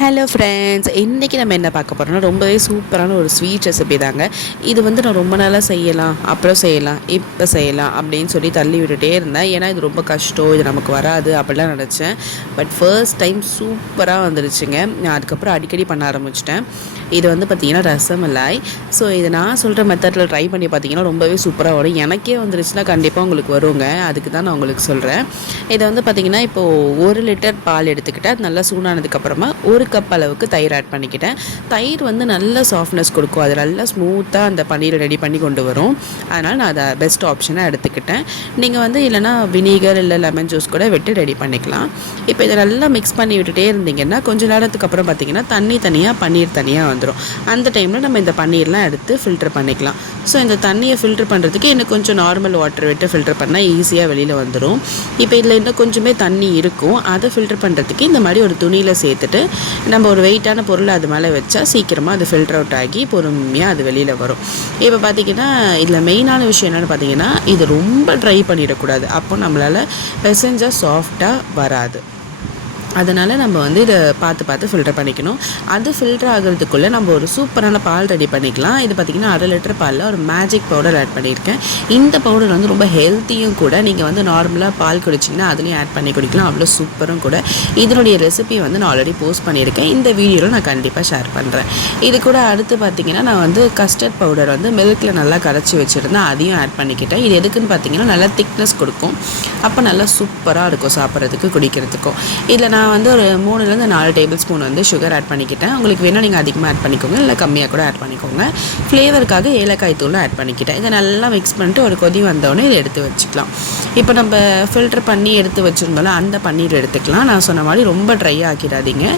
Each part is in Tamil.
ஹலோ ஃப்ரெண்ட்ஸ், இன்றைக்கி நம்ம என்ன பார்க்க போகிறோம்னா ரொம்பவே சூப்பரான ஒரு ஸ்வீட் ரெசிபி தாங்க. இது வந்து நான் ரொம்ப நாளாக செய்யலாம், அப்புறம் செய்யலாம், இப்போ செய்யலாம் அப்படின்னு சொல்லி தள்ளி விட்டுட்டே இருந்தேன். ஏன்னா இது ரொம்ப கஷ்டம், இது நமக்கு வராது அப்படிலாம் நினச்சேன். பட் ஃபர்ஸ்ட் டைம் சூப்பராக வந்துருச்சுங்க. நான் அதுக்கப்புறம் அடிக்கடி பண்ண ஆரம்பிச்சிட்டேன். இது வந்து பார்த்திங்கன்னா ரசமலாய். ஸோ இதை நான் சொல்கிற மெத்தடில் ட்ரை பண்ணி பார்த்தீங்கன்னா ரொம்பவே சூப்பராக வரும். எனக்கே வந்துருச்சுன்னா கண்டிப்பாக உங்களுக்கு வருங்க. அதுக்கு தான் நான் உங்களுக்கு சொல்கிறேன். இதை வந்து பார்த்திங்கன்னா இப்போது 1 லிட்டர் பால் எடுத்துக்கிட்டேன். அது நல்லா சூடானதுக்கப்புறமா 1 கப் அளவுக்கு தயிர் ஆட் பண்ணிக்கிட்டேன். தயிர் வந்து நல்ல சாஃப்ட்னஸ் கொடுக்கும், அது நல்லா ஸ்மூத்தாக அந்த பன்னீரை ரெடி பண்ணி கொண்டு வரும். அதனால் நான் அதை பெஸ்ட் ஆப்ஷனாக எடுத்துக்கிட்டேன். நீங்கள் வந்து இல்லைனா வினிகர் இல்லை லெமன் ஜூஸ் கூட விட்டு ரெடி பண்ணிக்கலாம். இப்போ இதை நல்லா மிக்ஸ் பண்ணி விட்டுட்டே இருந்தீங்கன்னா கொஞ்சம் நேரத்துக்கு அப்புறம் பார்த்திங்கன்னா தண்ணி தனியாக பன்னீர் தனியாக வந்துடும். அந்த டைமில் நம்ம இந்த பன்னீர்லாம் எடுத்து ஃபில்டர் பண்ணிக்கலாம். ஸோ இந்த தண்ணியை ஃபில்டர் பண்ணுறதுக்கு இன்னும் கொஞ்சம் நார்மல் வாட்டர் விட்டு ஃபில்டர் பண்ணால் ஈஸியாக வெளியில் வந்துடும். இப்போ இதில் இன்னும் கொஞ்சமே தண்ணி இருக்கும். அதை ஃபில்டர் பண்ணுறதுக்கு இந்த மாதிரி ஒரு துணியில் சேர்த்துட்டு நம்ம ஒரு வெயிட்டான பொருள் அது மேலே வச்சா சீக்கிரமாக அது ஃபில்டர் அவுட் ஆகி பொறுமையாக அது வெளியில் வரும். இப்போ பார்த்திங்கன்னா இதில் மெயினான விஷயம் என்னென்னு பார்த்தீங்கன்னா, இது ரொம்ப ட்ரை பண்ணிடக்கூடாது. அப்போ நம்மளால் பிசைஞ்சால் சாஃப்டாக வராது. அதனால் நம்ம வந்து இதை பார்த்து ஃபில்டர் பண்ணிக்கணும். அது ஃபில்டர் ஆகிறதுக்குள்ளே நம்ம ஒரு சூப்பரான பால் ரெடி பண்ணிக்கலாம். இது பார்த்திங்கன்னா 1/2 லிட்டர் பாலில் ஒரு மேஜிக் பவுடர் ஆட் பண்ணியிருக்கேன். இந்த பவுடர் வந்து ரொம்ப ஹெல்த்தியும் கூட. நீங்கள் வந்து நார்மலாக பால் குடிச்சிங்கன்னா அதுலேயும் ஆட் பண்ணி குடிக்கலாம், அவ்வளோ சூப்பரும் கூட. இதனுடைய ரெசிபி வந்து நான் ஆல்ரெடி போஸ்ட் பண்ணியிருக்கேன். இந்த வீடியோவில் நான் கண்டிப்பாக ஷேர் பண்ணுறேன். இது கூட அடுத்து பார்த்திங்கன்னா நான் வந்து கஸ்டர்ட் பவுடர் வந்து மில்கில் நல்லா கரைச்சி வச்சுருந்தேன், அதையும் ஆட் பண்ணிக்கிட்டேன். இது எதுக்குன்னு பார்த்திங்கன்னா நல்லா திக்னஸ் கொடுக்கும். அப்போ நல்லா சூப்பராக இருக்கும் சாப்பிட்றதுக்கு குடிக்கிறதுக்கும். இதில் நான் வந்து ஒரு 3லேருந்து 4 டேபிள் ஸ்பூன் வந்து சுகர் ஆட் பண்ணிக்கிட்டேன். உங்களுக்கு வேணால் நீங்கள் அதிகமாக ஆட் பண்ணிக்கோங்க, இல்லை கம்மியாக கூட ஆட் பண்ணிக்கோங்க. ஃப்ளேவருக்காக ஏலக்காய் தூள் ஆட் பண்ணிக்கிட்டேன். இதை நல்லா மிக்ஸ் பண்ணிட்டு ஒரு கொதி வந்தோடனே இதை எடுத்து வச்சுக்கலாம். இப்போ நம்ம ஃபில்டர் பண்ணி எடுத்து வச்சுருந்தோம்ல அந்த பன்னீர் எடுத்துக்கலாம். நான் சொன்ன மாதிரி ரொம்ப ட்ரை ஆக்கிடாதீங்க.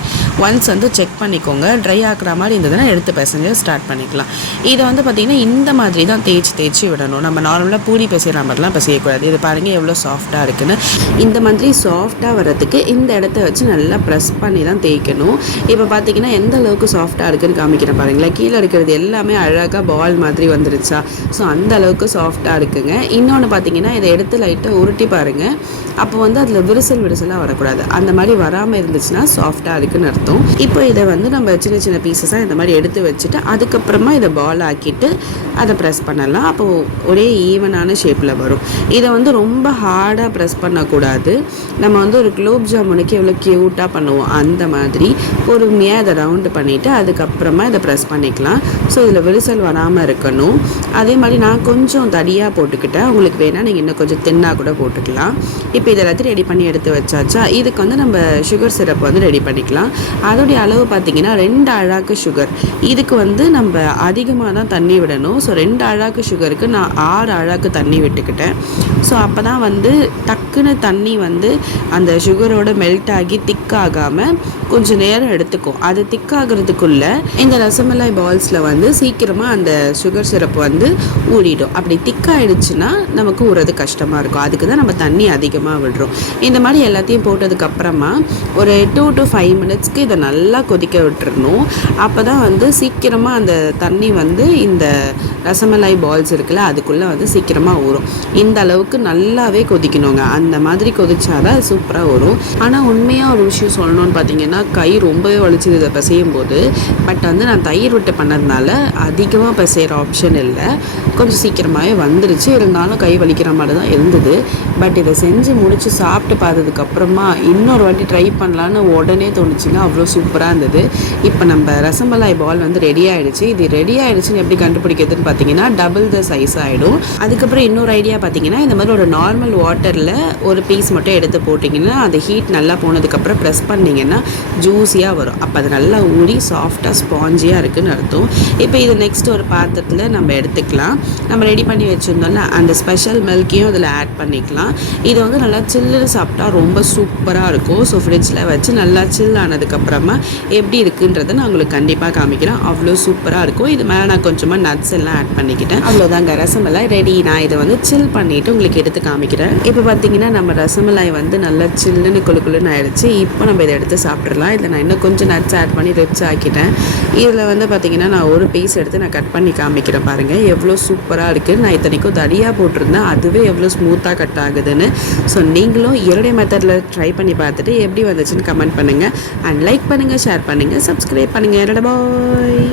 ஒன்ஸ் வந்து செக் பண்ணிக்கோங்க. ட்ரை ஆக்குற மாதிரி இருந்ததுன்னா எடுத்து பிசைஞ்சு ஸ்டார்ட் பண்ணிக்கலாம். இதை வந்து பார்த்திங்கன்னா இந்த மாதிரி தான் தேய்ச்சி விடணும். நம்ம நார்மலாக பூரி பிசைகிற மாதிரிலாம் பிசையக்கூடாது. இது பாருங்கள் எவ்வளோ சாஃப்டாக இருக்குன்னு. இந்த மாதிரி சாஃப்டாக வர்றதுக்கு இந்த இடத்த வச்சு நல்லா ப்ரெஸ் பண்ணி தான் தேய்க்கணும். இப்போ பார்த்தீங்கன்னா எந்த அளவுக்கு சாஃப்டாக இருக்குதுன்னு காமிக்கிறேன் பாருங்களேன். கீழே இருக்கிறது எல்லாமே அழகாக பால் மாதிரி வந்துருச்சா. ஸோ அந்த அளவுக்கு சாஃப்டாக இருக்குங்க. இன்னொன்று பார்த்தீங்கன்னா இதை எடுத்து லைட்டாக உருட்டி பாருங்கள். அப்போ வந்து அதில் விரிசலாக வரக்கூடாது. அந்த மாதிரி வராமல் இருந்துச்சுன்னா சாஃப்டாக இருக்குதுன்னு அர்த்தம். இப்போ இதை வந்து நம்ம சின்ன பீசஸாக இந்த மாதிரி எடுத்து வச்சுட்டு அதுக்கப்புறமா இதை பால் ஆக்கிட்டு அதை ப்ரெஸ் பண்ணலாம். அப்போது ஒரே ஈவனான ஷேப்பில் வரும். இதை வந்து ரொம்ப ஹார்டாக ப்ரெஸ் பண்ணக்கூடாது. நம்ம வந்து ஒரு குலோப் ஜாமுனுக்கு எவ்வளோ க்யூட்டாக பண்ணுவோம் அந்த மாதிரி பொறுமையாக இதை ரவுண்டு பண்ணிவிட்டு அதுக்கப்புறமா இதை ப்ரெஸ் பண்ணிக்கலாம். ஸோ இதில் விரிசல் வராமல் இருக்கணும். அதே மாதிரி நான் கொஞ்சம் தடியாக போட்டுக்கிட்டேன். உங்களுக்கு வேணால் நீங்கள் இன்னும் கொஞ்சம் தின்னாக கூட போட்டுக்கலாம். இப்போ இதை எல்லாத்தையும் ரெடி பண்ணி எடுத்து வச்சாச்சா. இதுக்கு வந்து நம்ம சுகர் சிரப் வந்து ரெடி பண்ணிக்கலாம். அதோடைய அளவு பார்த்திங்கன்னா 2 அழாக்கு சுகர். இதுக்கு வந்து நம்ம அதிகமாக தான் தண்ணி விடணும். ஸோ 2 அழாக்கு சுகருக்கு நான் 6 அழாக்கு தண்ணி விட்டுக்கிட்டேன். ஸோ அப்போ தான் வந்து டக்குன்னு தண்ணி வந்து அந்த சுகரோட மெல்ட் ஆகி திக்காகாமல் கொஞ்சம் நேரம் எடுத்துக்கும். அது திக்காகிறதுக்குள்ளே இந்த ரசமலாய் பால்ஸில் வந்து சீக்கிரமாக அந்த சுகர் சிரப் வந்து ஊறிடும். அப்படி திக்காயிடுச்சுன்னா நமக்கு ஊறது கஷ்டமாக இருக்கும். அதுக்கு தான் நம்ம தண்ணி அதிகமாக விடுறோம். இந்த மாதிரி எல்லாத்தையும் போட்டதுக்கப்புறமா ஒரு 2 to 5 மினிட்ஸ்க்கு இதை நல்லா கொதிக்க விட்டுறணும். அப்போ தான் வந்து சீக்கிரமாக அந்த தண்ணி வந்து இந்த ரசமலாய் பால்ஸ் இருக்குல்ல அதுக்குள்ளே வந்து சீக்கிரமாக ஊறும். இந்த அளவுக்கு நல்லாவே கொதிக்கணுங்க. அந்த மாதிரி கொதிச்சாதான் சூப்பராக வரும். ஆனால் உண்மையாக ஒரு விஷயம் சொல்லணும்னு பார்த்தீங்கன்னா கை ரொம்பவே வலிச்சுது இதை பிசையும் போது. பட் வந்து நான் தயிர் விட்டு பண்ணதுனால அதிகமாக பிசைகிற ஆப்ஷன் இல்லை. கொஞ்சம் சீக்கிரமாகவே வந்துருச்சு. இருந்தாலும் கை வலிக்கிற மாதிரி தான் இருந்தது. பட் இதை செஞ்சு முடித்து சாப்பிட்டு பார்த்ததுக்கப்புறமா இன்னொரு வாட்டி ட்ரை பண்ணலான்னு உடனே தோணுச்சுங்க. அவ்வளோ சூப்பராக இருந்தது. இப்போ நம்ம ரசமலாய் பால் வந்து ரெடி ஆகிடுச்சு. இது ரெடி ஆகிடுச்சுன்னு எப்படி கண்டுபிடிக்கிறதுன்னு பார்த்தீங்கன்னா டபுள் த சைஸ் ஆகிடும். அதுக்கப்புறம் இன்னொரு ஐடியா பார்த்தீங்கன்னா இந்த மாதிரி ஒரு நார்மல் வாட்டரில் ஒரு பீஸ் மட்டும் எடுத்து போட்டிங்கன்னா அந்த ஹீட் நல்லா போனதுக்கப்புறம் ப்ரெஸ் பண்ணிங்கன்னா ஜூஸியாக வரும். அப்போ அது நல்லா ஊறி சாஃப்டாக ஸ்பாஞ்சியாக இருக்குதுன்னு அர்த்தம். இப்போ இது நெக்ஸ்ட் ஒரு பாத்திரத்தில் நம்ம எடுத்துக்கலாம். நம்ம ரெடி பண்ணி வச்சுருந்தோம்ல அந்த ஸ்பெஷல் மில்கையும் அதில் ஆட் பண்ணிக்கலாம். இது வந்து நல்லா சில்லுன்னு சாப்பிட்டா ரொம்ப சூப்பராக இருக்கும். ஸோ ஃப்ரிட்ஜில் வச்சு நல்லா சில் ஆனதுக்கப்புறமா எப்படி இருக்குன்றதை நான் உங்களுக்கு கண்டிப்பாக காமிக்கிறேன். அவ்வளோ சூப்பராக இருக்கும். இது மேலே நான் கொஞ்சமாக நட்ஸ் எல்லாம் ஆட் பண்ணிக்கிட்டேன். அவ்வளோதாங்க, ரசமலாய் ரெடி. நான் இதை வந்து சில் பண்ணிவிட்டு உங்களுக்கு எடுத்து காமிக்கிறேன். இப்போ பார்த்தீங்கன்னா நம்ம ரசமலாய் வந்து நல்லா சில்லுன்னு குழுன்னு ஆயிடுச்சு. இப்போ நம்ம இதை எடுத்து சாப்பிட்றலாம். இதில் நான் இன்னும் கொஞ்சம் நட்ஸ் ஆட் பண்ணி ரிச் ஆக்கிட்டேன். இதில் வந்து பார்த்திங்கன்னா நான் ஒரு பீஸ் எடுத்து நான் கட் பண்ணி காமிக்கிறேன் பாருங்கள். எவ்வளோ சூப்பராக இருக்குது. நான் இத்தனைக்கும் தடியாக போட்டிருந்தேன். அதுவே எவ்வளோ ஸ்மூத்தாக கட் ஆகுதுன்னு. ஸோ நீங்களும் என்னுடைய மெத்தடில் ட்ரை பண்ணி பார்த்துட்டு எப்படி வந்துச்சுன்னு கமெண்ட் பண்ணுங்கள். அண்ட் லைக் பண்ணுங்கள், ஷேர் பண்ணுங்கள், சப்ஸ்கிரைப் பண்ணுங்கள். பாய்.